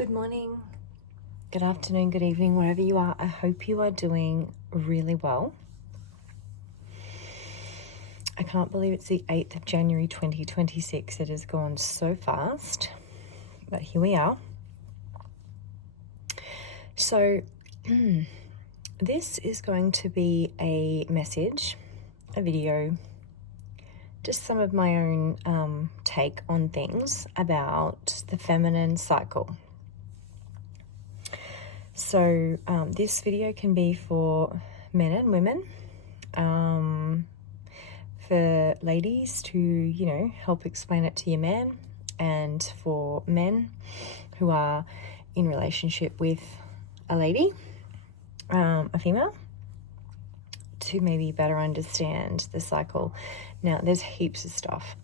Good morning, good afternoon, good evening, wherever you are. I hope you are doing really well. I can't believe it's the 8th of January 2026. It has gone so fast, but here we are. So this is going to be a message, a video, just some of my own take on things about the feminine cycle. So this video can be for men and women, for ladies to, help explain it to your man, and for men who are in relationship with a lady, a female, to maybe better understand the cycle. Now, there's heaps of stuff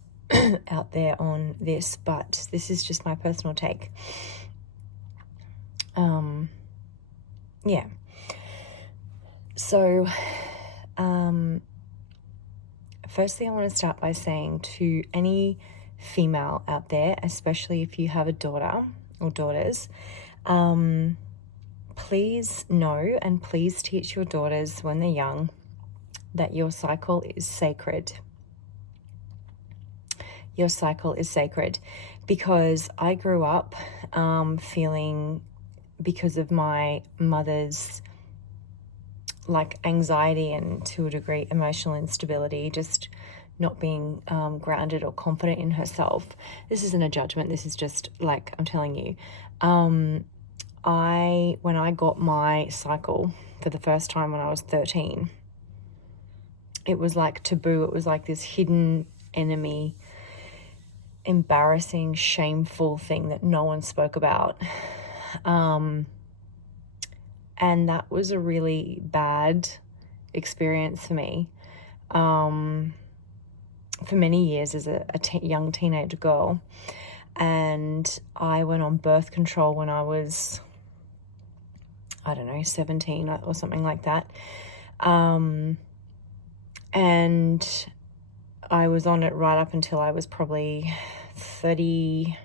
out there on this, but this is just my personal take. So, firstly, I want to start by saying to any female out there, especially if you have a daughter or daughters, please know and please teach your daughters when they're young that your cycle is sacred. Your cycle is sacred, because I grew up feeling, because of my mother's anxiety and to a degree emotional instability, just not being grounded or confident in herself. This isn't a judgment. This is just I'm telling you. When I got my cycle for the first time when I was 13, it was like taboo. It was like this hidden enemy, embarrassing, shameful thing that no one spoke about. And that was a really bad experience for me. For many years as a young teenage girl. And I went on birth control when I was, 17 or something like that. And I was on it right up until I was probably 34.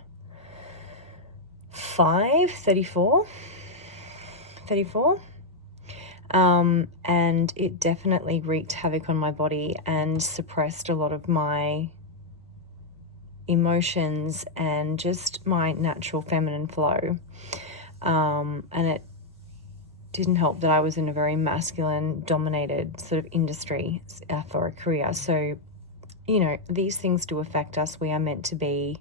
And it definitely wreaked havoc on my body and suppressed a lot of my emotions and just my natural feminine flow. And it didn't help that I was in a very masculine dominated sort of industry for a career. So, these things do affect us. We are meant to be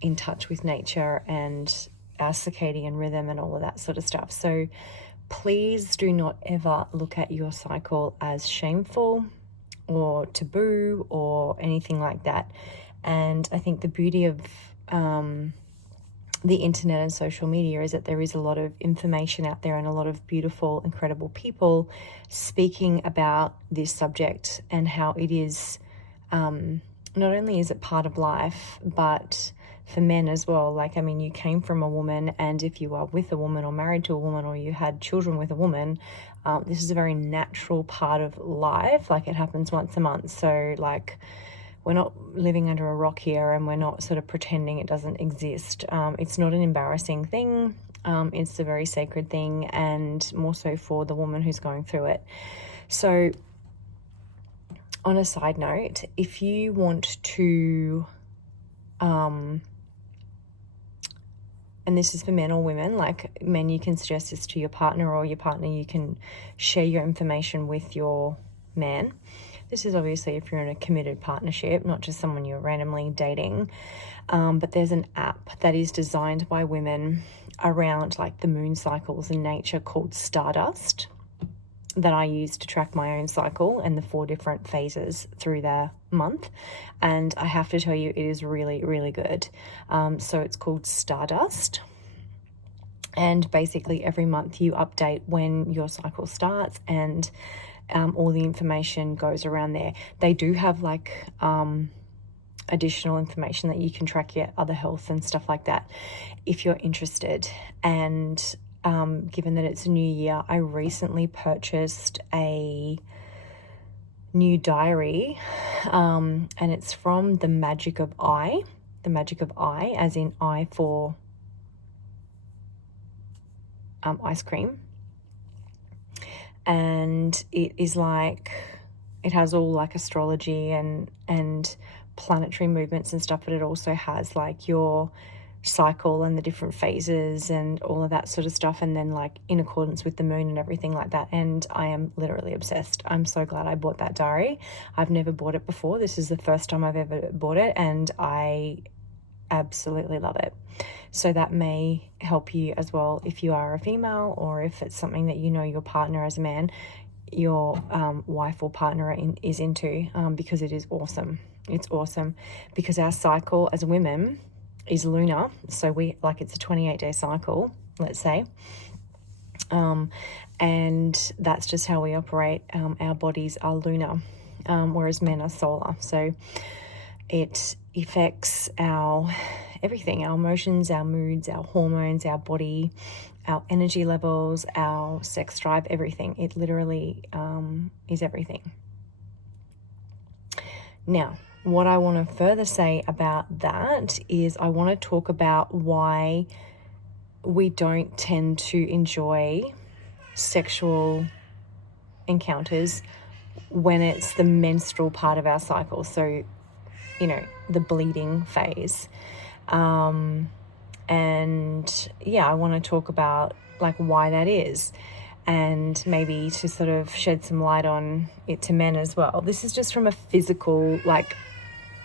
in touch with nature and our circadian rhythm and all of that sort of stuff. So please do not ever look at your cycle as shameful or taboo or anything like that. And I think the beauty of the internet and social media is that there is a lot of information out there and a lot of beautiful, incredible people speaking about this subject and how it is, not only is it part of life, but for men as well. You came from a woman, and if you are with a woman or married to a woman or you had children with a woman, this is a very natural part of life. It happens once a month. So we're not living under a rock here, and we're not sort of pretending it doesn't exist. It's not an embarrassing thing. It's a very sacred thing, and more so for the woman who's going through it. So on a side note, if you want to, and this is for men or women, men, you can suggest this to your partner, or your partner, you can share your information with your man. This is obviously if you're in a committed partnership, not just someone you're randomly dating. But there's an app that is designed by women around the moon cycles in nature called Stardust, that I use to track my own cycle and the 4 different phases through the month. And I have to tell you, it is really, really good. So it's called Stardust. And basically every month you update when your cycle starts, and all the information goes around there. They do have additional information that you can track your other health and stuff like that if you're interested. And given that it's a new year, I recently purchased a new diary, and it's from The Magic of I, as in I for ice cream. And it is like, it has all like astrology and planetary movements and stuff, but it also has like your cycle and the different phases and all of that sort of stuff, and then like in accordance with the moon and everything like that. And I am literally obsessed. I'm so glad I bought that diary. I've never bought it before. This is the first time I've ever bought it, and I absolutely love it. So that may help you as well if you are a female, or if it's something that you know your partner as a man, your wife or partner is into, because it is awesome. It's awesome because our cycle as women is lunar. So we like, it's a 28-day cycle, let's say. And that's just how we operate. Our bodies are lunar, whereas men are solar. So it affects our everything, our emotions, our moods, our hormones, our body, our energy levels, our sex drive, everything. It literally is everything. Now, what I want to further say about that is I want to talk about why we don't tend to enjoy sexual encounters when it's the menstrual part of our cycle. So, you know, the bleeding phase. And yeah, I want to talk about like why that is, and maybe to sort of shed some light on it to men as well. This is just from a physical, like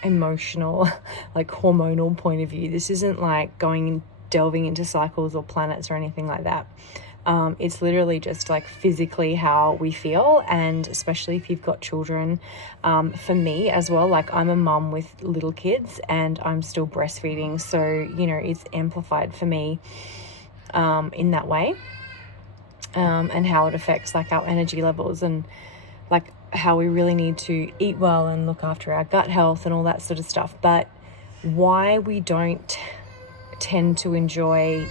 emotional, like hormonal point of view. This isn't like delving into cycles or planets or anything like that. It's literally just like physically how we feel, and especially if you've got children. For me as well, like I'm a mum with little kids and I'm still breastfeeding, so you know it's amplified for me in that way, and how it affects like our energy levels, and like how we really need to eat well and look after our gut health and all that sort of stuff. But why we don't tend to enjoy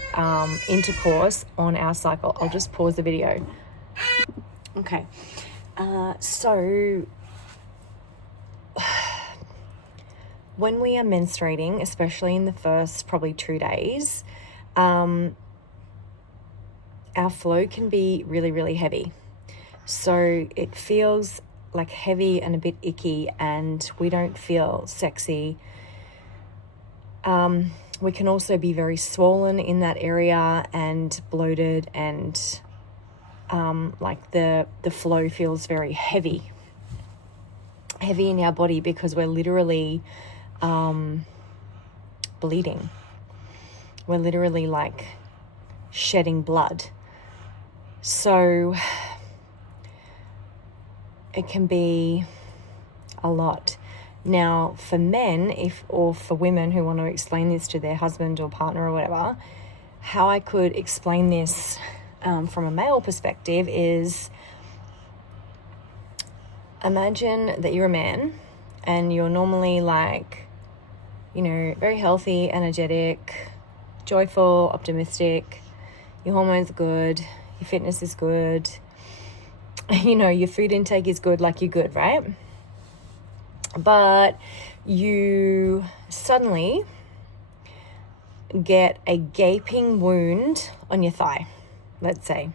intercourse on our cycle. I'll just pause the video. Okay. So when we are menstruating, especially in the first probably 2 days, our flow can be really, really heavy. So it feels like heavy and a bit icky, and we don't feel sexy. We can also be very swollen in that area and bloated, and like the flow feels very heavy in our body because we're literally bleeding. We're literally like shedding blood. So it can be a lot. Now, for men, or for women who want to explain this to their husband or partner or whatever, how I could explain this from a male perspective is, imagine that you're a man and you're normally like, you know, very healthy, energetic, joyful, optimistic, your hormones are good, your fitness is good, you know, your food intake is good, like you're good, right? But you suddenly get a gaping wound on your thigh, let's say.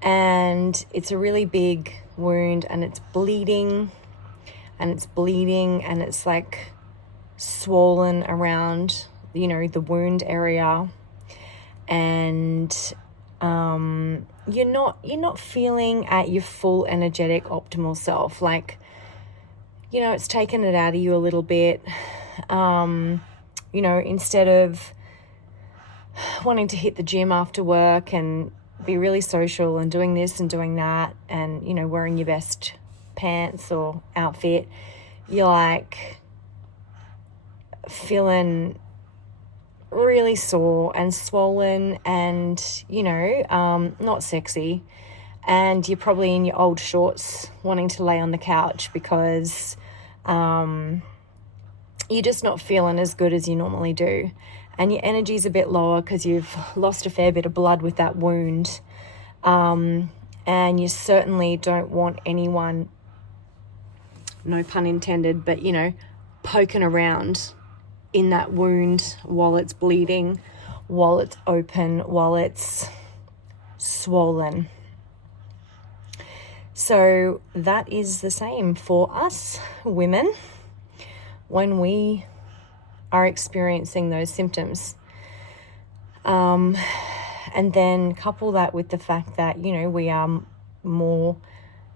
And it's a really big wound, and it's bleeding, and it's like swollen around, you know, the wound area. And you're not feeling at your full energetic optimal self. Like, you know, it's taken it out of you a little bit. You know, instead of wanting to hit the gym after work and be really social and doing this and doing that and, you know, wearing your best pants or outfit, you're like feeling really sore and swollen and, you know, not sexy. And you're probably in your old shorts wanting to lay on the couch because you're just not feeling as good as you normally do. And your energy's a bit lower because you've lost a fair bit of blood with that wound. And you certainly don't want anyone, no pun intended, but, you know, poking around in that wound while it's bleeding, while it's open, while it's swollen. So that is the same for us women when we are experiencing those symptoms. And then couple that with the fact that, we are more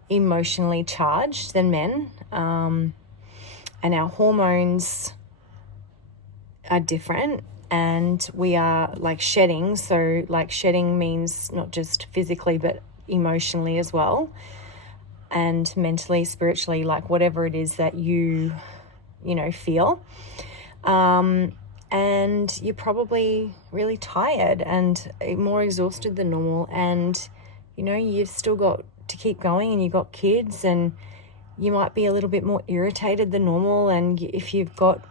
emotionally charged than men, and our hormones are different, and we are like shedding. So like shedding means not just physically, but emotionally as well, and mentally, spiritually, like whatever it is that you feel. And you're probably really tired and more exhausted than normal. And, you've still got to keep going, and you've got kids, and you might be a little bit more irritated than normal. And if you've got,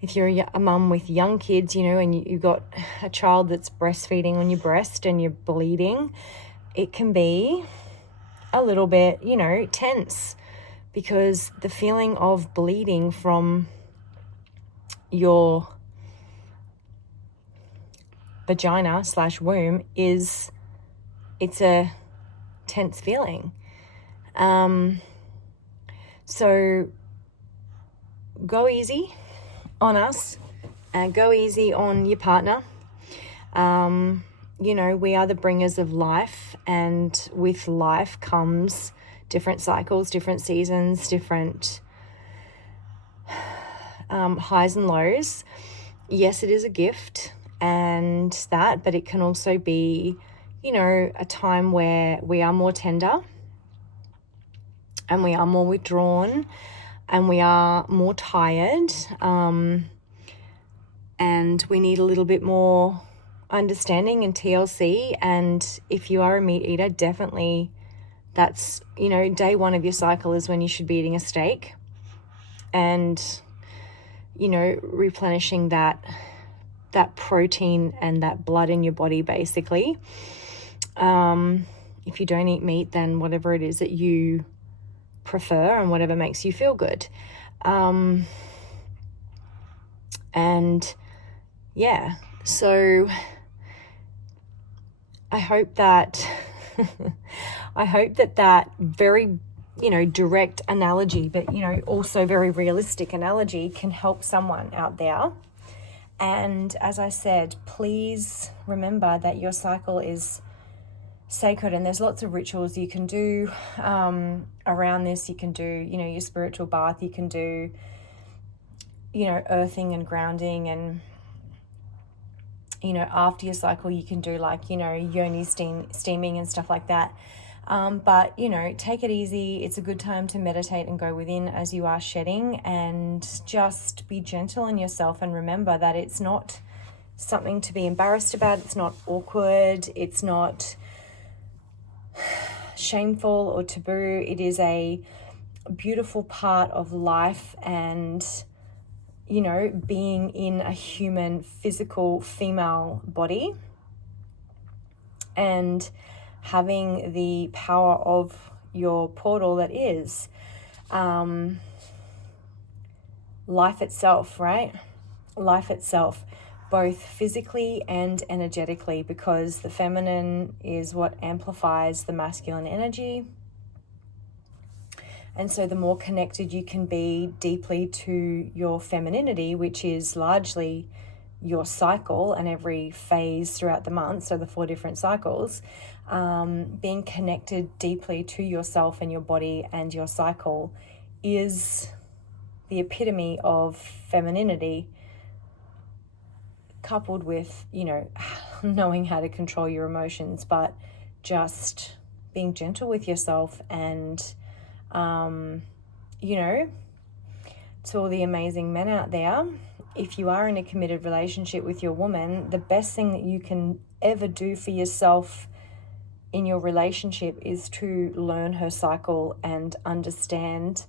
if you're a mum with young kids, and you've got a child that's breastfeeding on your breast and you're bleeding, it can be a little bit, tense, because the feeling of bleeding from your vagina / womb it's a tense feeling. So go easy on us, go easy on your partner. We are the bringers of life, and with life comes different cycles, different seasons, different highs and lows. Yes, it is a gift but it can also be, a time where we are more tender, and we are more withdrawn, and we are more tired, and we need a little bit more understanding and TLC. And if you are a meat eater, definitely that's, day one of your cycle is when you should be eating a steak, and replenishing that protein and that blood in your body, basically. If you don't eat meat, then whatever it is that you prefer and whatever makes you feel good. And yeah, so I hope that that very direct analogy, but also very realistic analogy, can help someone out there. And as I said, please remember that your cycle is sacred, and there's lots of rituals you can do around this. You can do your spiritual bath, you can do earthing and grounding, and after your cycle you can do like yoni steaming and stuff like that. But take it easy. It's a good time to meditate and go within as you are shedding, and just be gentle on yourself, and remember that it's not something to be embarrassed about. It's not awkward. It's not shameful or taboo. It is a beautiful part of life, and being in a human physical female body, and having the power of your portal that is life itself, right? Life itself, both physically and energetically, because the feminine is what amplifies the masculine energy. And so the more connected you can be deeply to your femininity, which is largely your cycle and every phase throughout the month, so the 4 different cycles, being connected deeply to yourself and your body and your cycle is the epitome of femininity, coupled with, knowing how to control your emotions, but just being gentle with yourself. And, to all the amazing men out there, if you are in a committed relationship with your woman, the best thing that you can ever do for yourself in your relationship is to learn her cycle and understand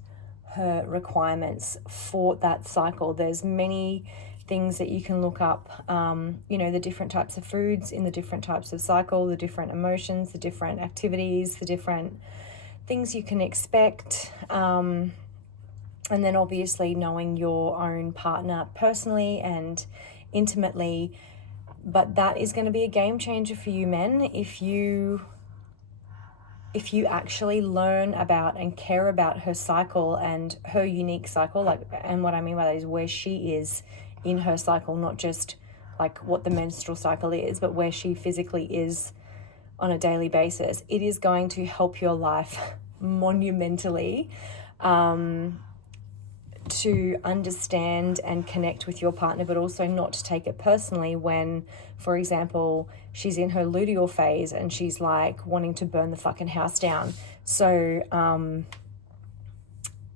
her requirements for that cycle. There's many things that you can look up, the different types of foods in the different types of cycle, the different emotions, the different activities, the different things you can expect. And then obviously knowing your own partner personally and intimately, But that is going to be a game changer for you men if you actually learn about and care about her cycle and her unique cycle, like, and what I mean by that is where she is in her cycle, not just like what the menstrual cycle is, but where she physically is on a daily basis. It is going to help your life monumentally to understand and connect with your partner, but also not to take it personally when, for example, she's in her luteal phase and she's like wanting to burn the fucking house down. So,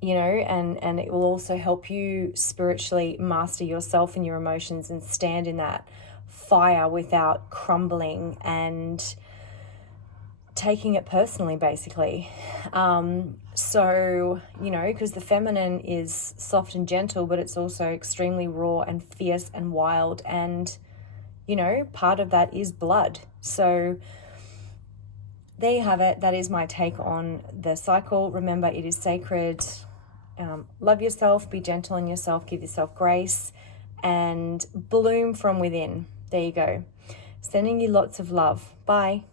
you know, and it will also help you spiritually master yourself and your emotions and stand in that fire without crumbling and taking it personally, basically. So, you know, because the feminine is soft and gentle, but it's also extremely raw and fierce and wild. And, you know, part of that is blood. So there you have it. That is my take on the cycle. Remember, it is sacred. Love yourself, be gentle on yourself, give yourself grace, and bloom from within. There you go. Sending you lots of love. Bye.